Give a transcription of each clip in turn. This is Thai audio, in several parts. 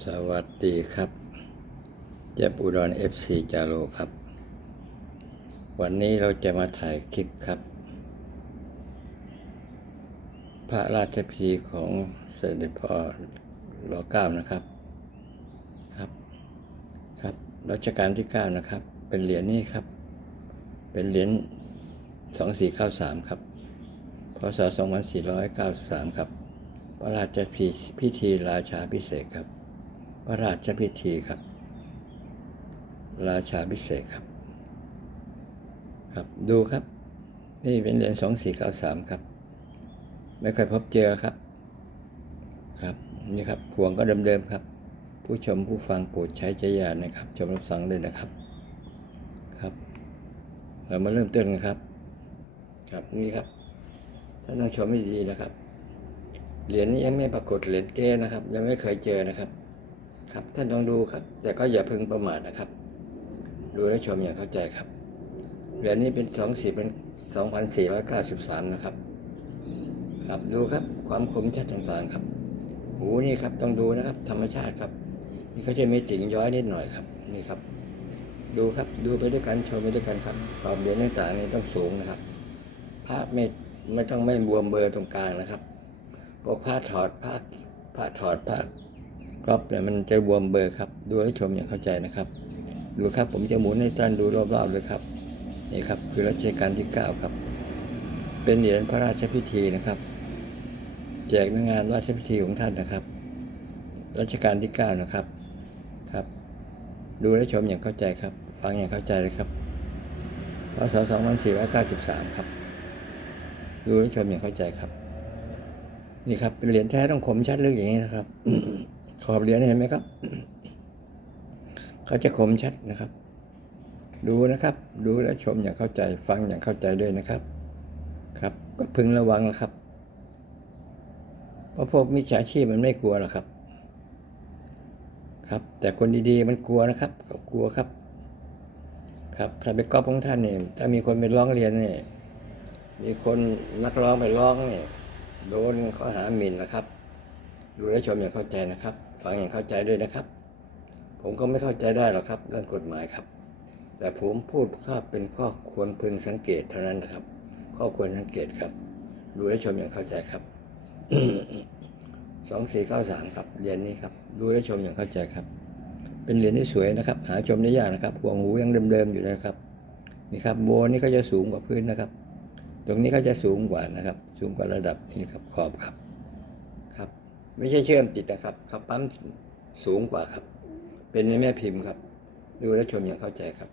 สวัสดีครับ เจ็บอุดรเอฟซีจาโรครับ วันนี้เราจะมาถ่ายคลิปครับ พระราชพีของเสด็จพ่อรอเก้านะครับครับ ครับรัชกาลที่เก้านะครับ เป็นเหรียญนี้ครับ เป็นเหรียญสองสี่เก้าสามครับพศสองพันสี่ร้อยเก้าสิบสามครับพระราชพิธีราชาพิเศษครับ พระราชพิธีครับ ราชาพิเศษครับ ครับดูครับ นี่เป็นเหรียญสองสี่เก้าสามครับ ไม่เคยพบเจอครับ ครับนี่ครับพวงก็เดิมๆครับ ผู้ชมผู้ฟังโปรดใช้ใจญาณนะครับ ชมรับฟังด้วยนะครับ ครับ เรามาเริ่มต้นกันครับ ครับนี่ครับท่านต้องชมให้ดีนะครับ เหรียญนี้ยังไม่ปรากฏเหรียญแก้นะครับ ยังไม่เคยเจอนะครับ ครับท่านต้องดูครับ แต่ก็อย่าพึงประมาทนะครับ ดูและชมอย่างเข้าใจครับเหรียญนี้เป็นสองสี่เป็นสองพันสี่ร้อยเก้าสิบสามนะครับ ครับดูครับความคมชัดต่างๆครับหูนี่ครับต้องดูนะครับ ธรรมชาติครับ นี่เขาจะมีติ่งย้อยนิดหน่อยครับนี่ครับ ดูครับดูไปด้วยกันชมไปด้วยกันครับความเหรียญต่างๆนี่ต้องสูงนะครับภาพไม่ไม่ต้องไม่บวมเบอร์ตรงกลางนะครับพวกผ้าถอดผ้าผ้าถอดผ้า กรอบเนี่ยมันจะบวมเบอร์ครับ ดูให้ชมอย่างเข้าใจนะครับ ดูครับผมจะหมุนให้ท่านดูรอบๆเลยครับนี่ครับคือรัชกาลที่เก้าครับ เป็นเหรียญพระราชพิธีนะครับ แจกในงานราชพิธีของท่านนะครับ รัชกาลที่เก้านะครับครับ ดูและชมอย่างเข้าใจครับ ฟังอย่างเข้าใจเลยครับพศ2493 ครับ ดูและชมอย่างเข้าใจครับ นี่ครับเป็นเหรียญแท้ต้องคมชัดลึกอย่างนี้นะครับ ขอบเหรียญเห็นไหมครับ เขาจะคมชัดนะครับ ดูนะครับ ดูและชมอย่างเข้าใจฟังอย่างเข้าใจด้วยนะครับ ครับ ก็พึงระวังนะครับ เพราะพวกมิจฉาชีพมันไม่กลัวหรอกครับ ครับ แต่คนดีๆมันกลัวนะครับเขากลัวครับ ครับถ้าไปก๊อปของท่านเนี่ยถ้ามีคนไปร้องเรียนเนี่ยมีคนนักร้องไปร้องเนี่ยโดนข้อหาหมิ่นนะครับ ดูและชมอย่างเข้าใจนะครับฟังอย่างเข้าใจด้วยนะครับ ผมก็ไม่เข้าใจได้หรอกครับ เรื่องกฎหมายครับ แต่ผมพูดข้อเป็นข้อควรพึงสังเกตเท่านั้นนะครับ ข้อควรสังเกตครับ ดูและชมอย่างเข้าใจครับสองสี่เก้าสามครับเหรียญนี้ครับดูและชมอย่างเข้าใจครับ เป็นเหรียญที่สวยนะครับ หาชมได้ยากนะครับพวงหูยังเดิมๆอยู่นะครับนี่ครับโบนี่ก็จะสูงกว่าพื้นนะครับ ตรงนี้ก็จะสูงกว่านะครับ สูงกว่าระดับนี่ครับขอบครับ ไม่ใช่เชื่อมติดนะครับเขาปั๊มสูงกว่าครับ เป็นในแม่พิมพ์ครับ ดูและชมอย่างเข้าใจครับ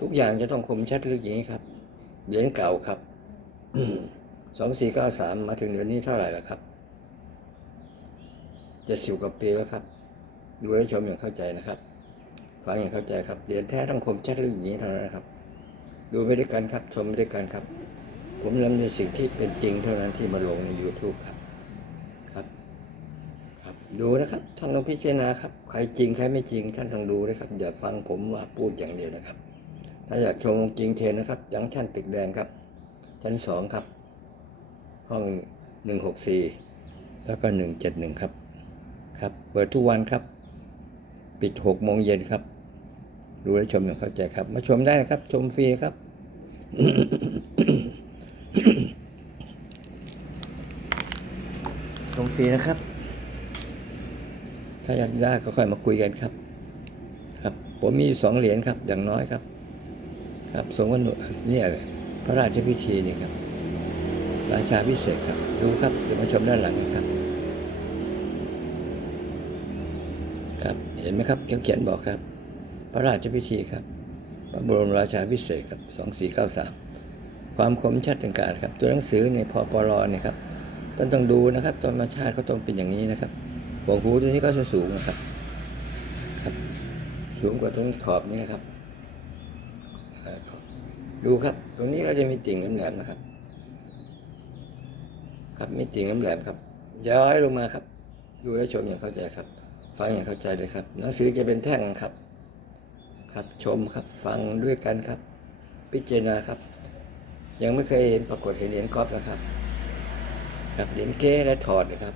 ทุกอย่างจะต้องคมชัดลึกอย่างนี้ครับเหรียญเก่าครับสองสี่เก้าสามมาถึงเดือนนี้เท่าไหร่แล้วครับจ็ดสิบกว่าปีแล้วครับ ดูและชมอย่างเข้าใจนะครับฟังอย่างเข้าใจครับเหรียญแท้ต้องคมชัดลึกอย่างนี้เท่านั้นครับ ดูไปด้วยกันครับชมไปด้วยกันครับ ผมนำในสิ่งที่เป็นจริงเท่านั้นที่มาลงใน YouTube ครับครับครับ ดูนะครับท่านต้องพิจารณาครับใครจริงใครไม่จริงท่านต้องดูนะครับอย่าฟังผมว่าพูดอย่างเดียวนะครับ ถ้าอยากชมจริงเทนนะครับจังชั้นตึกแดงครับ ชั้นสองครับ ห้องหนึ่งหกสี่แล้วก็หนึ่งเจ็ดหนึ่งครับครับเปิดทุกวันครับ ปิดหกโมงเย็นครับ ดูและชมอย่างเข้าใจครับ มาชมได้ครับ ชมฟรีครับชมฟรีนะครับ ถ้าอยากได้ก็ค่อยมาคุยกันครับ ครับ ผมมีสองเหรียญครับ อย่างน้อยครับ ครับสงวนเนี่ยพระราชพิธีนี่ครับ ราชาพิเศษครับ ดูครับเดี๋ยวมาชมด้านหลังครับ ครับ เห็นไหมครับเขียนบอกครับ พระราชพิธีครับพระบรมราชาพิเศษครับสองสี่เก้าสามความคมชัดต่างๆครับ ตัวหนังสือในพปรเนี่ยครับท่านต้องดูนะครับธรรมชาติเขาต้องเป็นอย่างนี้นะครับ หัวหูตัวนี้ก็จะสูงนะครับครับสูงกว่าตรงขอบนี้นะครับ ดูครับ ตรงนี้ก็จะมีติ่งแหลมๆนะครับ ครับมีติ่งแหลมๆครับ ย้อยลงมาครับ ดูและชมอย่างเข้าใจครับ ฟังอย่างเข้าใจเลยครับหนังสือจะเป็นแท่งครับ ครับชมครับฟังด้วยกันครับ พิจารณาครับ ยังไม่เคยเห็นปรากฏเห็นเหรียญก๊อฟนะครับ ครับเหรียญเก้และถอดนะครับ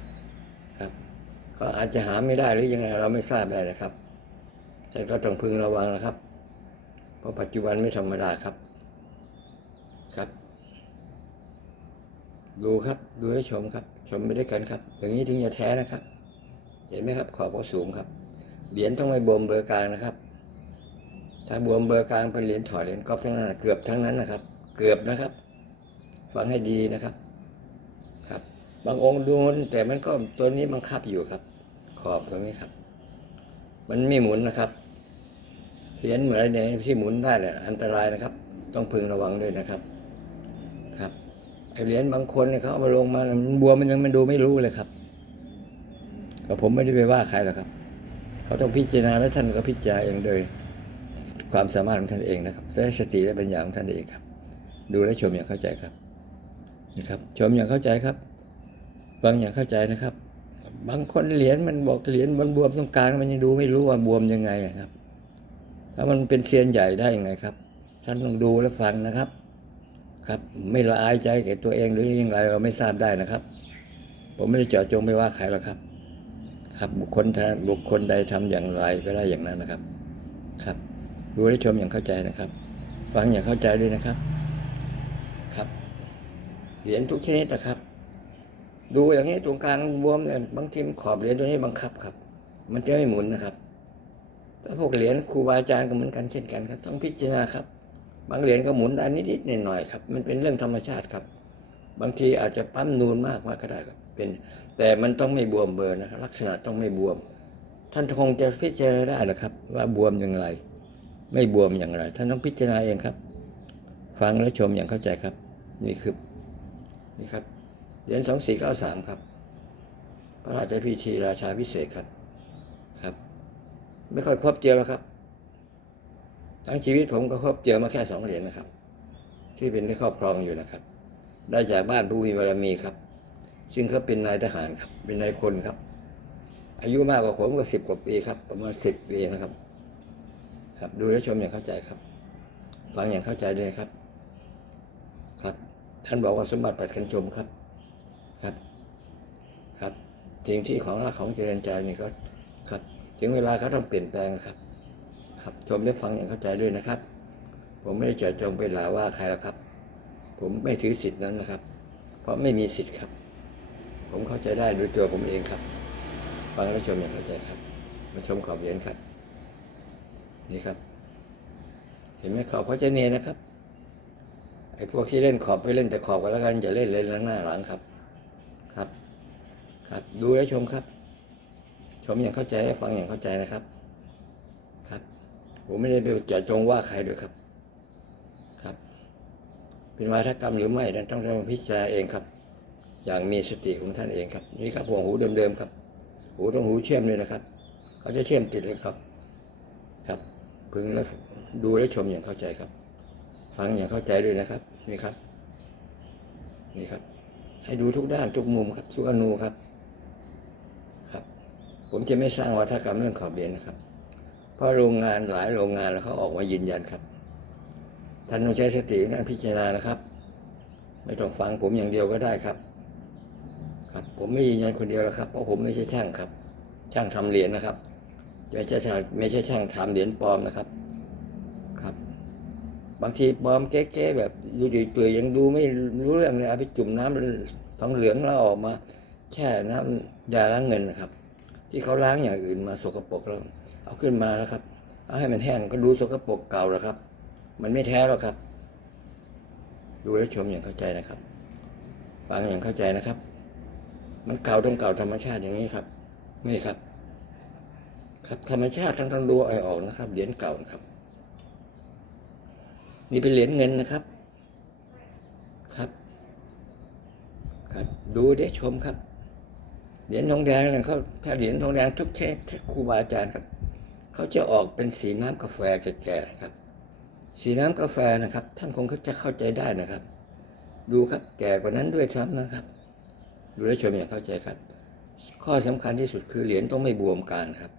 ก็อาจจะหาไม่ได้หรือยังไงเราไม่ทราบได้นะครับท่านก็ต้องพึงระวังนะครับ เพราะปัจจุบันไม่ธรรมดาครับ ครับ ดูครับดูให้ชมครับ ชมไปด้วยกันครับ อย่างนี้ถึงจะแท้นะครับ เห็นไหมครับ ขอบก็สูงครับ เหรียญต้องไม่บวมเบอร์กลางนะครับ ถ้าบวมเบอร์กลางเป็นเหรียญถอดเหรียญกอบทั้งนั้นนะเกือบทั้งนั้นนะครับ เกือบนะครับ ฟังให้ดีนะครับ บางองค์ดูนแต่มันก็ตัวนี้บังคับอยู่ครับ ขอบตรงนี้ครับ มันไม่หมุนนะครับเหรียญเหมือนในที่หมุนได้เนี่ยอันตรายนะครับ ต้องพึงระวังด้วยนะครับ ครับไอเหรียญบางคนเนี่ยเขาเอามาลงมามันบวมมันยังมันดูไม่รู้เลยครับก็ผมไม่ได้ไปว่าใครหรอกครับ เขาต้องพิจารณาแล้วท่านก็พิจารณาเองโดยความสามารถของท่านเองนะครับใช้สติและปัญญาของท่านเองครับ ดูและชมอย่างเข้าใจครับนะครับ ชมอย่างเข้าใจครับ ฟังอย่างเข้าใจนะครับ บางคนเหรียญมันบอกเหรียญมันบวมตรงกลางมันยังดูไม่รู้ว่าบวมยังไงครับ แล้วมันเป็นเซียนใหญ่ได้ยังไงครับ ท่านต้องดูและฟังนะครับ ครับ ไม่ละอายใจแก่ตัวเองหรือยังไรเราไม่ทราบได้นะครับ ผมไม่ได้เจาะจงไปว่าใครหรอกครับ ครับบุคคลทางบุคคลใดทำอย่างไรก็ได้อย่างนั้นนะครับ ครับดูและชมอย่างเข้าใจนะครับ ฟังอย่างเข้าใจด้วยนะครับ ครับ เหรียญทุกชนิดนะครับ ดูอย่างนี้ตรงกลางบวมเนี่ยบางทีขอบเหรียญตัวนี้บังคับครับ มันจะไม่หมุนนะครับแล้วพวกเหรียญครูบาอาจารย์ก็เหมือนกันเช่นกันครับ ต้องพิจารณาครับ บางเหรียญก็หมุนได้นิดๆหน่อยๆครับ มันเป็นเรื่องธรรมชาติครับ บางทีอาจจะปั๊มนูนมากมากก็ได้ครับเป็น แต่มันต้องไม่บวมเบอร์นะครับลักษณะต้องไม่บวม ท่านคงจะพิจารณาได้นะครับ ว่าบวมอย่างไร ไม่บวมอย่างไร ท่านต้องพิจารณาเองครับ ฟังและชมอย่างเข้าใจครับ นี่คือนี่ครับ เหรียญสองสี่เก้าสามครับ พระราชพิธีราชาพิเศษครับครับ ไม่ค่อยพบเจอแล้วครับ ทั้งชีวิตผมก็พบเจอมาแค่สองเหรียญนะครับ ที่เป็นที่ครอบครองอยู่นะครับ ได้จากบ้านผู้มีบารมีครับ ซึ่งเขาเป็นนายทหารครับ เป็นนายพลครับ อายุมากกว่าผมก็สิบกว่าปีครับ ประมาณสิบปีนะครับ ครับ ดูและชมอย่างเข้าใจครับฟังอย่างเข้าใจด้วยครับ ครับ ท่านบอกว่าสมบัติปัดกันชมครับครับครับ สิ่งที่ของรักของเจริญใจนี่ก็ครับ ถึงเวลาเขาต้องเปลี่ยนแปลงนะครับ ครับชมและฟังอย่างเข้าใจด้วยนะครับ ผมไม่ได้เจาะจงไปหลาว่าใครหรอกครับ ผมไม่ถือสิทธินั้นนะครับ เพราะไม่มีสิทธิ์ครับ ผมเข้าใจได้ด้วยตัวผมเองครับ ฟังและชมอย่างเข้าใจครับ มาชมขอบเหรียญครับ นี่ครับ เห็นไหมขอบเขาจะเนียนนะครับไอ้พวกที่เล่นขอบไปเล่นแต่ขอบกันแล้วกันอย่าเล่นเลยหลังหน้าหลังครับ ครับ ดูและชมครับ ชมอย่างเข้าใจให้ฟังอย่างเข้าใจนะครับ ครับ ผมไม่ได้ไปเจาะจงว่าใครด้วยครับ ครับ เป็นวาทกรรมหรือไม่นั้นต้องต้องพิจารณาเองครับ อย่างมีสติของท่านเองครับ นี่ครับห่วงหูเดิมๆครับ หูต้องหูเชื่อมเลยนะครับ เขาจะเชื่อมติดเลยครับ ครับ พึงและดูและชมอย่างเข้าใจครับ ฟังอย่างเข้าใจด้วยนะครับ นี่ครับ นี่ครับให้ดูทุกด้านทุกมุมครับทุกอนูครับ ผมจะไม่สร้างวัฒกรรมเรื่องขอบเหรียญนะครับ เพราะโรงงานหลายโรงงานแล้วเขาออกมายืนยันครับ ท่านต้องใช้สติในการพิจารณานะครับ ไม่ต้องฟังผมอย่างเดียวก็ได้ครับ ครับ ผมไม่ยืนยันคนเดียวแล้วครับ เพราะผมไม่ใช่ช่างครับ ช่างทำเหรียญนะครับไม่ใช่ช่างไม่ใช่ช่างทำเหรียญปลอมนะครับ ครับ บางทีปลอมเก๊ๆแบบดูดีเปื่อยยังดูไม่รู้เรื่องเลยเอาไปจุ่มน้ำทองเหลืองแล้วออกมา แช่น้ำยาล้างเงินนะครับ ที่เขาล้างอย่างอื่นมาสกปรกแล้ว เอาขึ้นมาแล้วครับ เอาให้มันแห้งก็ดูสกปรกเก่าแล้วครับ มันไม่แท้หรอกครับ ดูและชมอย่างเข้าใจนะครับฟังอย่างเข้าใจนะครับ มันเก่าต้องเก่าธรรมชาติอย่างนี้ครับ นี่ครับ ครับธรรมชาติทั้งทั้งดูไอออกนะครับเหรียญเก่านะครับ นี่เป็นเหรียญเงินนะครับ ครับ ครับ ดูได้ชมครับ เหรียญทองแดงเนี่ยเขาถ้าเหรียญทองแดงทุกเชฟครูบาอาจารย์ครับ เขาจะออกเป็นสีน้ำกาแฟแก่ๆครับ สีน้ำกาแฟนะครับ ท่านคงจะเข้าใจได้นะครับ ดูครับแก่กว่านั้นด้วยซ้ำนะครับ ดูแลชมอย่างเข้าใจครับ ข้อสำคัญที่สุดคือเหรียญต้องไม่บวมกลางครับ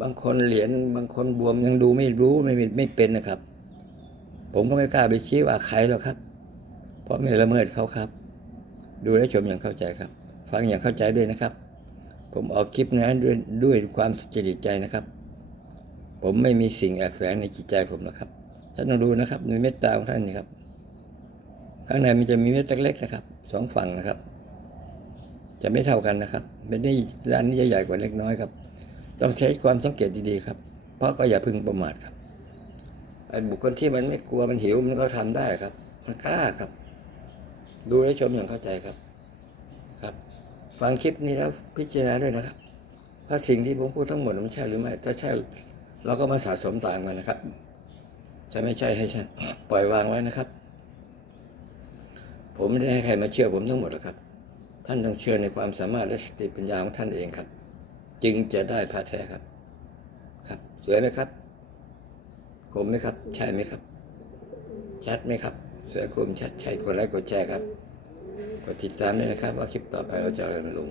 บางคนเหรียญบางคนบวมยังดูไม่รู้ไม่ไม่เป็นนะครับ ผมก็ไม่กล้าไปชี้ว่าใครหรอกครับ เพราะไม่ละเมิดเขาครับ ดูแลชมอย่างเข้าใจครับ ฟังอย่างเข้าใจด้วยนะครับ ผมออกคลิปนะด้วยด้วยความสุจริตใจนะครับ ผมไม่มีสิ่งแอบแฝงในจิตใจผมนะครับท่านต้องดูนะครับในเมตตาของท่านนี่ครับ ข้างในมันจะมีเม็ดเล็กๆนะครับสองฝั่งนะครับ จะไม่เท่ากันนะครับเม็ดนี้ด้านนี้จะใหญ่กว่าเล็กน้อยครับ ต้องใช้ความสังเกตดีๆครับ เพราะก็อย่าพึงประมาทครับไอ้บุคคลที่มันไม่กลัวมันหิวมันก็ทำได้ครับ มันกล้าครับ ดูและชมอย่างเข้าใจครับ ครับ ฟังคลิปนี้แล้วพิจารณาด้วยนะครับ ถ้าสิ่งที่ผมพูดทั้งหมดมันใช่หรือไม่ ถ้าใช่เราก็มาสะสมต่างกันนะครับถ้าไม่ใช่ให้ใช่ปล่อยวางไว้นะครับ ผมไม่ได้ให้ใครมาเชื่อผมทั้งหมดหรอกครับ ท่านต้องเชื่อในความสามารถและสติปัญญาของท่านเองครับ จึงจะได้พระแท้ครับ ครับ สวยไหมครับคมไหมครับ ใช่ไหมครับ ชัดไหมครับ สวยคมชัดใช่กดไลค์กดแชร์ครับ กดติดตามด้วยนะครับ ว่าคลิปต่อไปเราจะเอาอะไรมาลง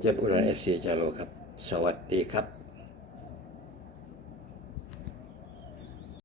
เจ็บอุดรเอฟซีจาโรครับ สวัสดีครับ